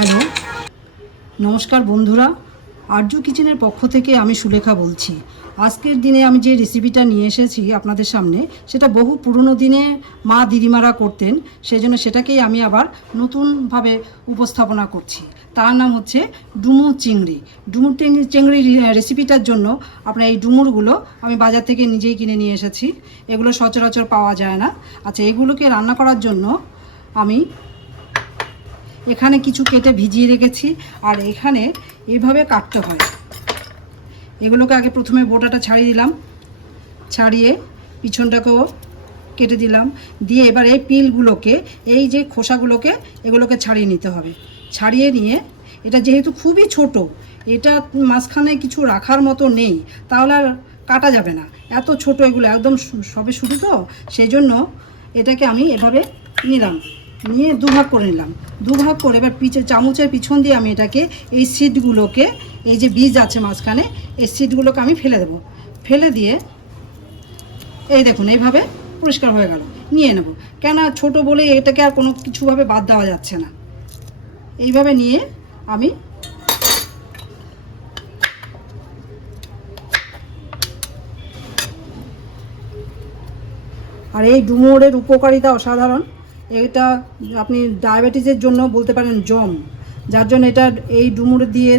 Hello. নমস্কার বন্ধুরা, আর্য কিচেনের পক্ষ থেকে আমি সুলেখা বলছি। আজকের দিনে আমি যে রেসিপিটা নিয়ে এসেছি আপনাদের সামনে, সেটা বহু পুরনো দিনে মা দিদিমারা করতেন সেই জন্য সেটাকেই আমি আবার নতুনভাবে উপস্থাপনা করছি। তার নাম হচ্ছে ডুমুর চিংড়ি। ডুমুর চিংড়ি রেসিপিটার জন্য আপনার এই ডুমুরগুলো আমি বাজার থেকে নিজেই কিনে নিয়ে এসেছি। এগুলো সচরাচর পাওয়া যায় না। আচ্ছা এগুলোকে রান্না করার জন্য আমি এখানে কিছু কেটে ভিজিয়ে রেখেছি, আর এখানে এইভাবে কাটতে হয়। এগুলোকে আগে প্রথমে বোটাটা ছাড়িয়ে দিলাম। ছাড়িয়ে পিছনটাকেও কেটে দিলাম। দিয়ে এবার এই পিলগুলোকে, এই যে খোসাগুলোকে, এগুলোকে ছাড়িয়ে নিতে হবে। ছাড়িয়ে নিয়ে, এটা যেহেতু খুবই ছোট, এটা মাঝখানে কিছু রাখার মতো নেই, তাহলে আর কাটা যাবে না। এত ছোট এগুলো, একদম সবে শুরু তো, সেই জন্য এটাকে আমি এভাবে নিলাম। নিয়ে দুভাগ করে নিলাম। দুভাগ করে এবার পিছে চামচের পিছন দিয়ে আমি এটাকে এই সিটগুলোকে, এই যে বীজ আছে মাঝখানে, এই সিটগুলোকে আমি ফেলে দেবো। ফেলে দিয়ে এই দেখুন, এইভাবে পরিষ্কার হয়ে গেল। নিয়ে নেব। কেন ছোট বলে এটাকে আর কোনো কিছুভাবে বাদ দেওয়া যাচ্ছে না। এইভাবে নিয়ে আমি আর এই ডুমোরের উপকারিতা অসাধারণ। এটা আপনি ডায়াবেটিসের জন্য বলতে পারেন জম, যার জন্য এটা এই ডুমুর দিয়ে,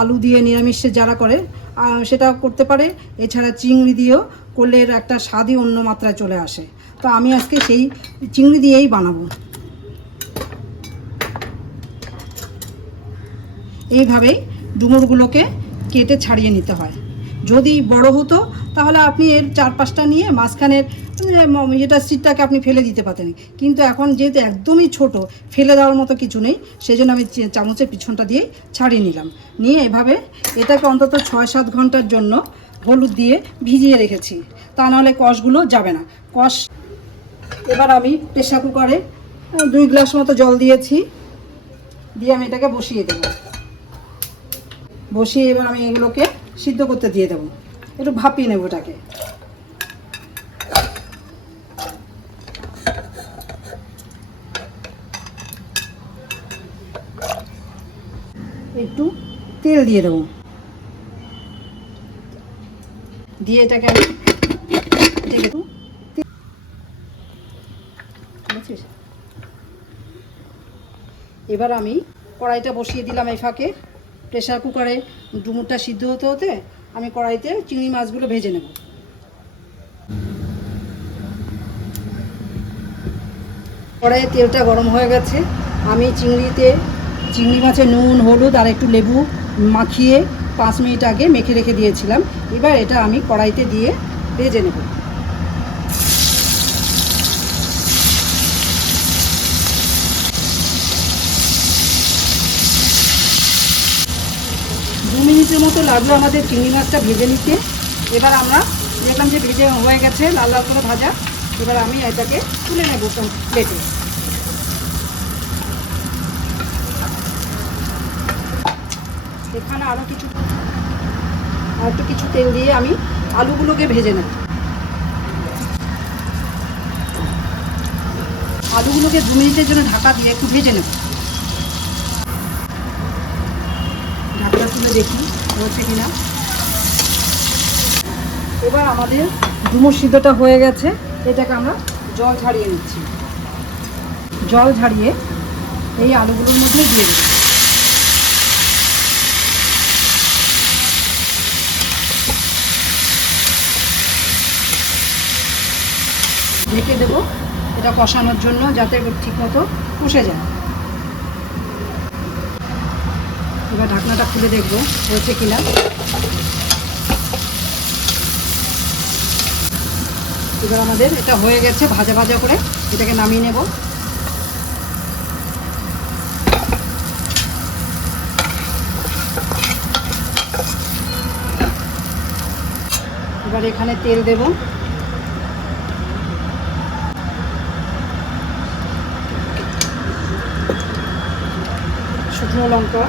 আলু দিয়ে নিরামিষে যারা করে সেটা করতে পারে। এছাড়া চিংড়ি দিয়েও করলে একটা স্বাদই অন্য মাত্রায় চলে আসে। তো আমি আজকে সেই চিংড়ি দিয়েই বানাবো। এইভাবেই ডুমুরগুলোকে কেটে ছাড়িয়ে নিতে হয়। যদি বড় হতো, তাহলে আপনি এর চার পাঁচটা নিয়ে মাঝখানের যেটা সিটটাকে আপনি ফেলে দিতে পারতেন কিন্তু এখন যেহেতু একদমই ছোট, ফেলে দেওয়ার মতো কিছু নেই সেই জন্য আমি চামচের পিছনটা দিয়ে ছাড়িয়ে নিলাম। নিয়ে এভাবে এটাকে অন্তত ছয় সাত ঘণ্টার জন্য হলুদ দিয়ে ভিজিয়ে রেখেছি। তা নাহলে কষগুলো যাবে না। কষ এবার আমি প্রেশার কুকারে দুই গ্লাস মতো জল দিয়েছি। দিয়ে আমি এটাকে বসিয়ে দেবো। বসিয়ে এবার আমি এগুলোকে সিদ্ধ করতে দিয়ে দেবো। একটু ভাপিয়ে নেব এটাকে। একটু তেল দিয়ে দেবো। দিয়ে এটাকে আমি এবার আমি কড়াইটা বসিয়ে দিলাম এই ফাঁকে। প্রেশার কুকারে ডুমুরটা সিদ্ধ হতে হতে আমি কড়াইতে চিংড়ি মাছগুলো ভেজে নেব। কড়াইয়ে তেলটা গরম হয়ে গেছে। আমি চিংড়িতে চিংড়ি মাছে নুন, হলুদ আর একটু লেবু মাখিয়ে পাঁচ মিনিট আগে মেখে রেখে দিয়েছিলাম। এবার এটা আমি কড়াইতে দিয়ে ভেজে নেব। দু মিনিটের মতো লাগল আমাদের চিংড়ি মাছটা ভেজে নিতে। এবার আমরা দেখলাম যে ভেজে হয়ে গেছে, লাল লাল করে ভাজা। এবার আমি এটাকে তুলে নেব প্লেটে। এখানে আরও কিছু আর একটু কিছু তেল দিয়ে আমি আলুগুলোকে ভেজে নেব। আলুগুলোকে দু মিনিটের জন্য ঢাকা দিয়ে একটু ভেজে নেব। ঢাকনা তুলে দেখি হচ্ছে কিনা। এবার আমাদের ডুমুর সিদ্ধটা হয়ে গেছে। এটাকে আমরা জল ঝাড়িয়ে নিচ্ছি। জল ঝাড়িয়ে এই আলুগুলোর মধ্যে দিয়ে দিই ঢেকে দেবো। এটা কষানোর জন্য যাতে ঠিকমতো কষে যায়। এবার ঢাকনাটা খুলে দেখব হয়েছে কিনা। এবার আমাদের এটা হয়ে গেছে ভাজা ভাজা করে। এটাকে নামিয়ে নেব। এবার এখানে তেল দেব। শুকনো লঙ্কা,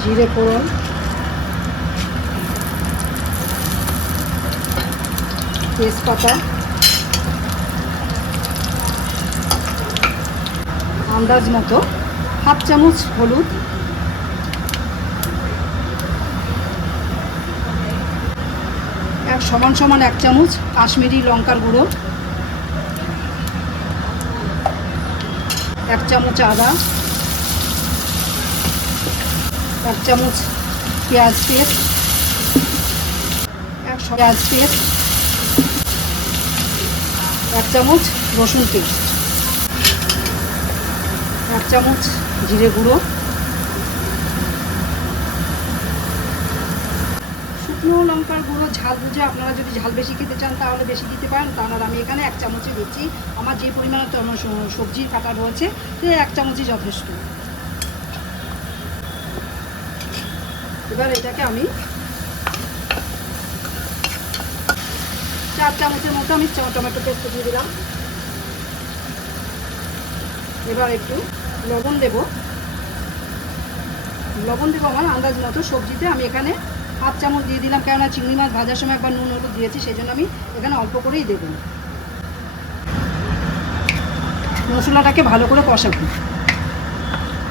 জিরে ফোড়ন, তেজপাতা, আন্দাজ মতো হাফ চামচ হলুদ এক সমান সমান এক চামচ কাশ্মীরি লঙ্কার গুঁড়ো এক চামচ আদা, এক চামচ পেঁয়াজ পেস্ট, এক পেঁয়াজ পেস্ট, এক চামচ রসুন পেস্ট, এক চামচ জিরে গুঁড়ো শুকনো লঙ্কার গুঁড়ো, ঝাল বুঝে আপনারা যদি ঝাল বেশি খেতে চান তাহলে বেশি দিতে পারেন। তা তাহলে আমি এখানে এক চামচই দিচ্ছি। আমার যে পরিমাণে সবজি কাটা রয়েছে, সে এক চামচই যথেষ্ট। এবার এটাকে আমি চার চামচের মতো আমি টমেটো পেস্ট দিয়ে দিলাম। এবার একটু লবণ দেব। লবণ দেবো আমার আন্দাজ মতো সবজিতে আমি এখানে হাফ চামচ দিয়ে দিলাম, কেননা চিংড়ি মাছ ভাজার সময় একবার নুন হলুদ দিয়েছি, সেই জন্য আমি এখানে অল্প করেই দেবো। মশলাটাকে ভালো করে কষাবো।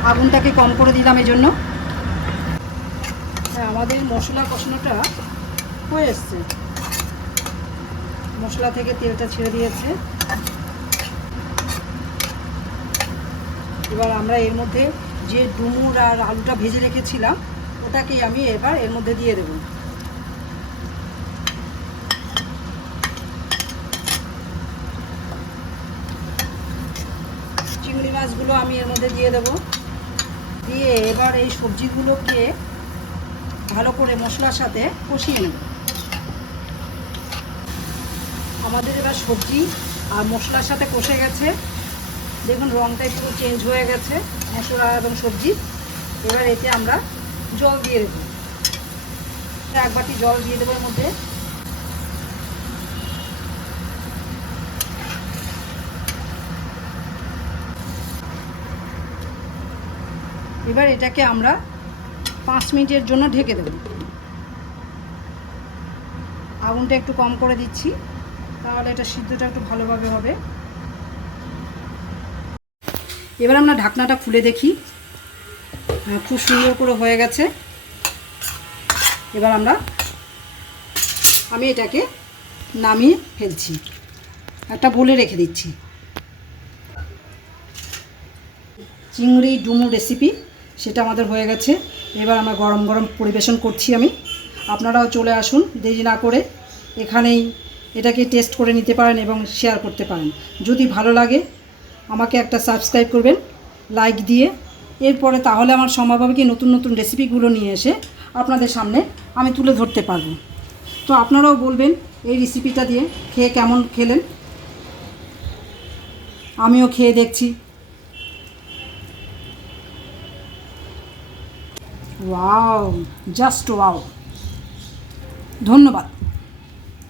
আগুনটাকে কম করে দিলাম এই জন্য। হ্যাঁ আমাদের মশলা কষানোটা হয়ে এসছে। মশলা থেকে তেলটা ছেড়ে দিয়েছে। এবার আমরা এর মধ্যে যে ডুমুর আর আলুটা ভেজে রেখেছিলাম ওটাকেই আমি এবার এর মধ্যে দিয়ে দেব। চিংড়ি মাছগুলো আমি এর মধ্যে দিয়ে দেব। দিয়ে এবার এই সবজিগুলোকে ভালো করে মশলার সাথে কষিয়ে নেব। আমাদের এবার সবজি আর মশলার সাথে কষে গেছে। দেখুন রঙটা একটু চেঞ্জ হয়ে গেছে, মশলা এবং সবজি। এবার এতে আমরা জল দিয়ে দেবো। এক বাটি জল দিয়ে দেবো এর মধ্যে। এবার এটাকে আমরা পাঁচ মিনিটের জন্য ঢেকে দেব। আগুনটা একটু কম করে দিচ্ছি, তাহলে এটা সিদ্ধটা একটু ভালোভাবে হবে। এবার আমরা ঢাকনাটা খুলে দেখি। খুব সুন্দর করে হয়ে গেছে। এবার আমরা আমি এটাকে নামিয়ে ফেলছি। একটা বলে রেখে দিচ্ছি। চিংড়ি ডুমু রেসিপি সেটা আমাদের হয়ে গেছে। এবার আমরা গরম গরম পরিবেশন করছি আমি। আপনারাও চলে আসুন, দেরি না করে এখানেই এটাকে টেস্ট করে নিতে পারেন এবং শেয়ার করতে পারেন। যদি ভালো লাগে, আমাকে একটা সাবস্ক্রাইব করবেন লাইক দিয়ে এরপরে তাহলে আমার সম্ভব হবে কি নতুন নতুন রেসিপিগুলো নিয়ে এসে আপনাদের সামনে আমি তুলে ধরতে পারব। তো আপনারাও বলবেন, এই রেসিপিটা দিয়ে খেয়ে কেমন খেলেন? আমিও খেয়ে দেখছি। Wow, just wow. ধন্যবাদ।